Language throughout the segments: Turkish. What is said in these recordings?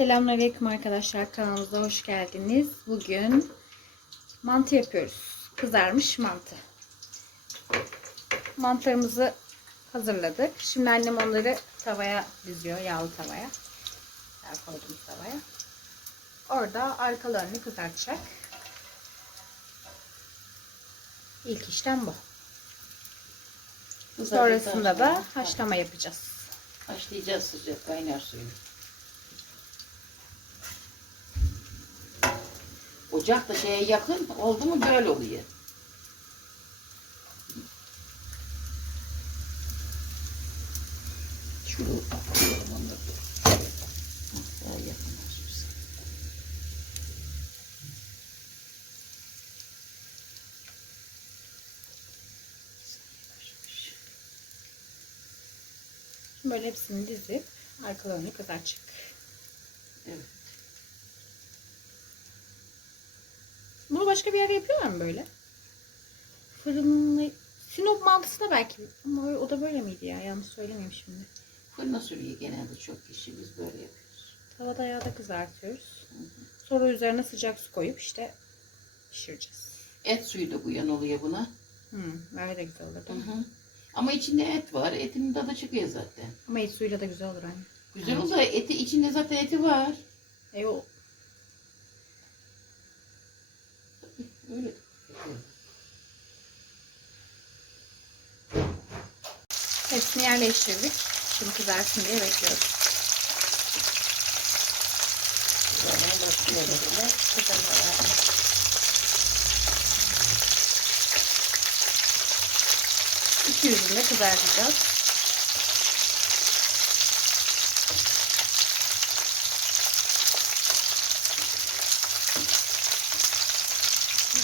Selamünaleyküm arkadaşlar kanalımıza hoş geldiniz. Bugün mantı yapıyoruz. Kızarmış mantı. Mantarımızı hazırladık. Şimdi annem onları tavaya diziyor. Yağlı tavaya. Yağ koydum tavaya. Orada arkalarını kızartacak. İlk işlem bu. Sonrasında da haşlama yapacağız. Haşlayacağız sıcak kaynar suyu. Ocak da şeye yakın oldu mu böyle oluyor. Şunu onları. Daha böyle hepsini dizip arkalarını kızartacak. Evet. Bunu başka bir yerde yapıyorlar mı böyle? Fırınlı... Sinop mantısı da belki. Ama o- da böyle miydi ya? Yanlış söylemeyeyim şimdi. Fırına sürüyor genelde çok kişi. Biz böyle yapıyoruz. Tavada yağda kızartıyoruz. Sonra üzerine sıcak su koyup işte pişireceğiz. Et suyu da koyan oluyor buna. Hmm, öyle de güzel olur Hı hı. Ama içinde et var. Etinin tadı çıkıyor zaten. Ama et suyuyla da güzel olur anne. Güzel olsa eti içinde zaten eti var. E o Öyle. hepsini yerleştirdik. Şimdi kızarsın diye bekliyoruz. İki yüzünde kızartacağız.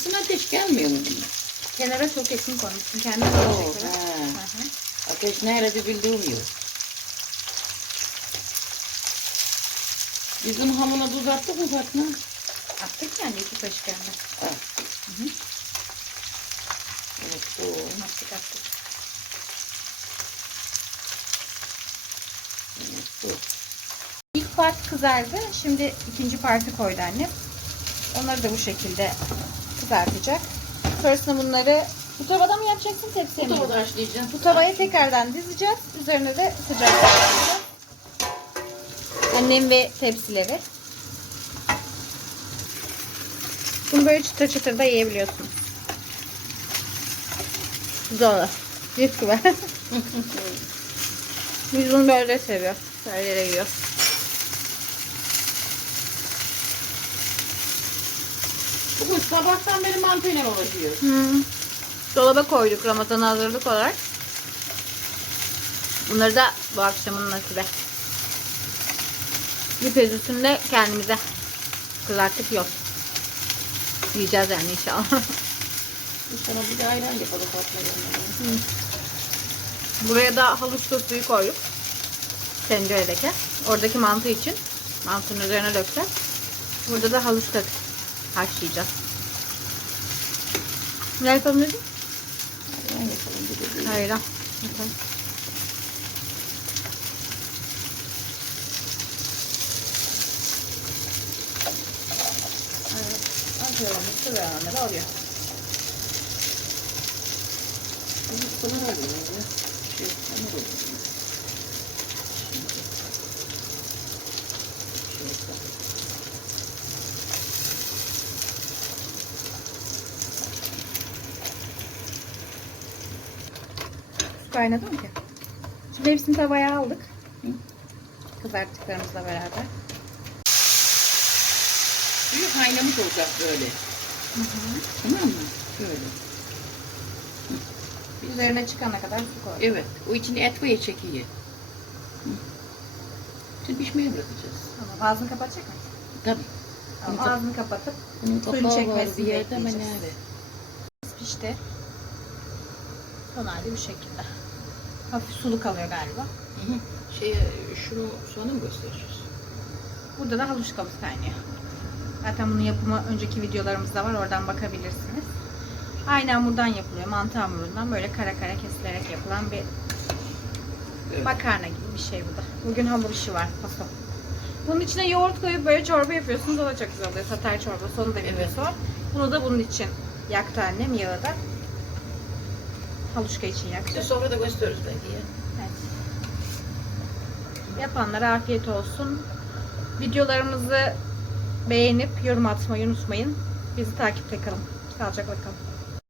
Ortasına ateş gelmiyor mu bunun? Kenara çok kesin koymuşsun. Kendine Oo, ha. Hı hı. Ateş nerede bildiğim yok. Biz bunun hamuruna tuz attık mı Fatma? Attık yani iki kaşık hem de. Evet. Evet doğru. Attık attık. Evet doğru. İlk part kızardı. Şimdi ikinci partı koydu annem. Onları da bu şekilde kızartacak. Sonrasında bunları bu tavada mı yapacaksın tepsiye Bu mi? tavada haşlayacağız. Bu tavaya tekrardan dizeceğiz. Üzerine de sıcak koyacağız. Annem ve tepsileri. Bunu böyle çıtır çıtır da yiyebiliyorsun. Güzel olur. Cips gibi. Biz bunu böyle seviyoruz. Böyle yiyoruz. Bugün sabahtan beri mantıyla uğraşıyor. Hmm. Dolaba koyduk Ramazan hazırlık olarak. Bunları da bu akşamın nasibe. Bir pezüsünde kendimize kızarttık yok. Yiyeceğiz yani inşallah. Sana bir de ayran yapalım yanına. Buraya da havuçlu suyu koyduk. Tenceredeki. Oradaki mantı için. Mantının üzerine dökeceğiz. Burada da havuçla haşlayacağız. Ne yapalım dedim? Ayran yapalım bir de. böyle. Hayır. Bakalım. Evet. Atıyorum, sıvıyorum da oluyor. Biz pınar alıyoruz ya. Şey, hamur oluyor. Şöyle kaynadı mı ki? Şimdi hepsini tavaya aldık. Kızarttıklarımızla beraber. Suyu kaynamış olacak böyle. Tamam mı? Böyle. Üzerine çıkana kadar su koy. Evet. O içine et koya çekiyor. Hepsini pişmeye bırakacağız. Tamam. Ağzını kapatacak mısın? Tabii. Tamam. Ağzını kapatıp Suyun çekmesini bekleyeceğiz. pişti. Hali bu şekilde. Hafif sulu kalıyor galiba. Hı hı. Şey, şunu sonra mı göstereceğiz? Burada da haluşkamız kaynıyor. Zaten bunun yapımı önceki videolarımızda var. Oradan bakabilirsiniz. Aynı hamurdan yapılıyor. Mantı hamurundan böyle kara kara kesilerek yapılan bir Evet. makarna gibi bir şey bu da. Bugün hamur işi var. Paso. Bunun içine yoğurt koyup böyle çorba yapıyorsunuz. O da çok güzel oluyor. Satar çorbası. Onun da videosu Evet. Bunu da bunun için yaktı annem yağı da. Haluşka için yaktı. İşte sonra da gösteririz belki ya. Evet. Yapanlara afiyet olsun. Videolarımızı beğenip yorum atmayı unutmayın. Bizi takipte kalın. Sağlıcakla kalın.